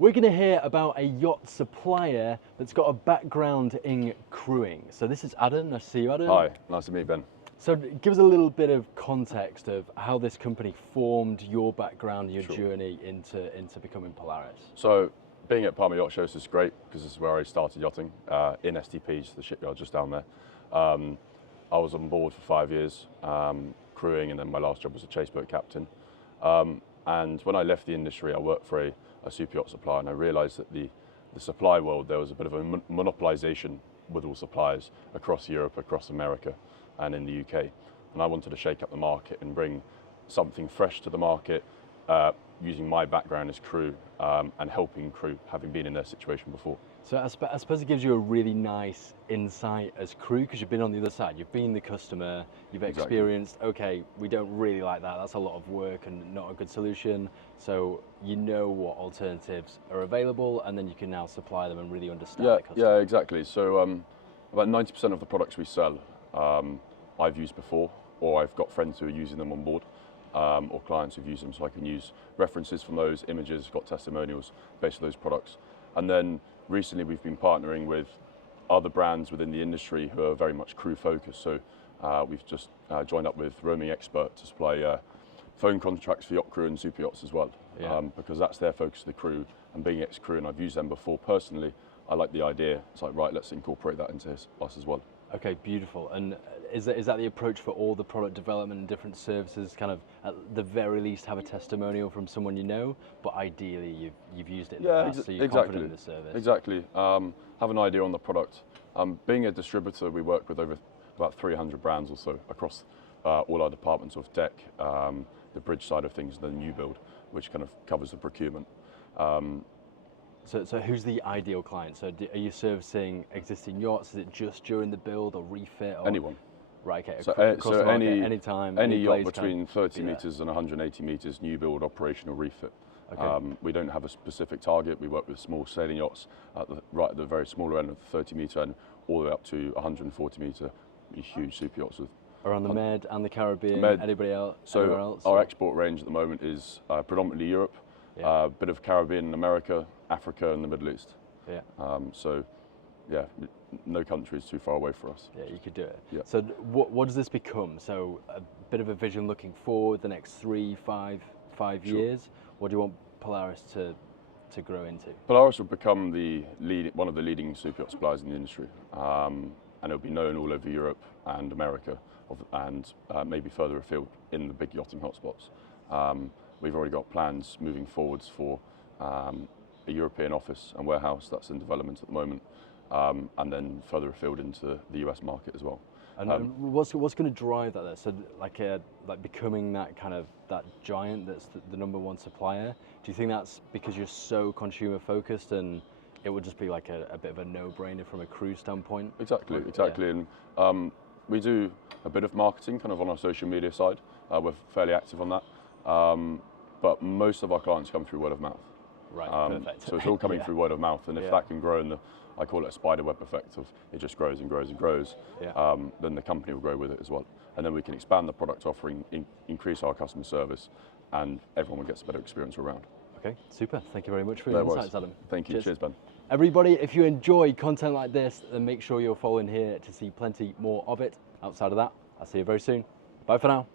We're going to hear about a yacht supplier that's got a background in crewing. So this is Adam. Nice to see you, Adam. Hi, nice to meet you, Ben. So give us a little bit of context of how this company formed, your background, your journey into becoming Polaris. So being at Palma Yacht Shows is great because this is where I started yachting in STPs, the shipyard just down there. I was on board for 5 years, crewing, and then my last job was a chase boat captain. And when I left the industry, I worked for a Superyacht supplier, and I realised that the supply world, there was a bit of a monopolisation with all suppliers across Europe, across America, and in the UK. And I wanted to shake up the market and bring something fresh to the market, using my background as crew and helping crew, having been in their situation before. So I suppose it gives you a really nice insight as crew, because you've been on the other side. You've been the customer, you've experienced, okay, we don't really like that, that's a lot of work and not a good solution. So you know what alternatives are available, and then you can now supply them and really understand the customer. Yeah, exactly. So about 90% of the products we sell, I've used before, or I've got friends who are using them on board, or clients who've used them, so I can use references from those images, got testimonials based on those products. And then recently we've been partnering with other brands within the industry who are very much crew focused. So we've just joined up with Roaming Expert to supply phone contracts for yacht crew and super yachts as well, because that's their focus, the crew, and being ex-crew, and I've used them before personally. I like the idea. It's like, right, let's incorporate that into us as well. Okay, beautiful. And is that the approach for all the product development and different services? Kind of, at the very least, have a testimonial from someone you know, but ideally you've used it in the past, so you're confident in the service. Exactly. Have an idea on the product. Being a distributor, we work with over about 300 brands or so across all our departments of deck, the bridge side of things, the new build, which kind of covers the procurement. So who's the ideal client? So are you servicing existing yachts? Is it just during the build or refit? Or? Anyone. Right, okay. So, anytime, any yacht between 30 metres and 180 metres, new build, operational, refit. Okay. We don't have a specific target. We work with small sailing yachts right at the very smaller end of the 30-metre end, all the way up to 140 metre, huge super yachts with. Around the Med and the Caribbean, anybody else? So our export range at the moment is predominantly Europe, a bit of Caribbean and America, Africa and the Middle East. Yeah. So yeah, no country is too far away for us. Yeah, you could do it. Yeah. So what does this become? So a bit of a vision looking forward, the next 5 years. What do you want Polaris to grow into? Polaris will become one of the leading super yacht suppliers in the industry, and it'll be known all over Europe and America, and maybe further afield in the big yachting hotspots. We've already got plans moving forwards for a European office and warehouse that's in development at the moment, and then further afield into the US market as well. And what's going to drive that there? So like becoming that giant that's the #1 supplier. Do you think that's because you're so consumer focused and it would just be like a bit of a no-brainer from a crew standpoint? Exactly. Yeah. And we do a bit of marketing kind of on our social media side. We're fairly active on that. But most of our clients come through word of mouth. Right, perfect. So it's all coming through word of mouth, and if that can grow, and I call it a spider web effect of it just grows and grows and grows, then the company will grow with it as well. And then we can expand the product offering, increase our customer service, and everyone gets a better experience around. Okay, super. Thank you very much for your insights, Adam. Thank you. Cheers, Ben. Everybody, if you enjoy content like this, then make sure you're following here to see plenty more of it. Outside of that, I'll see you very soon. Bye for now.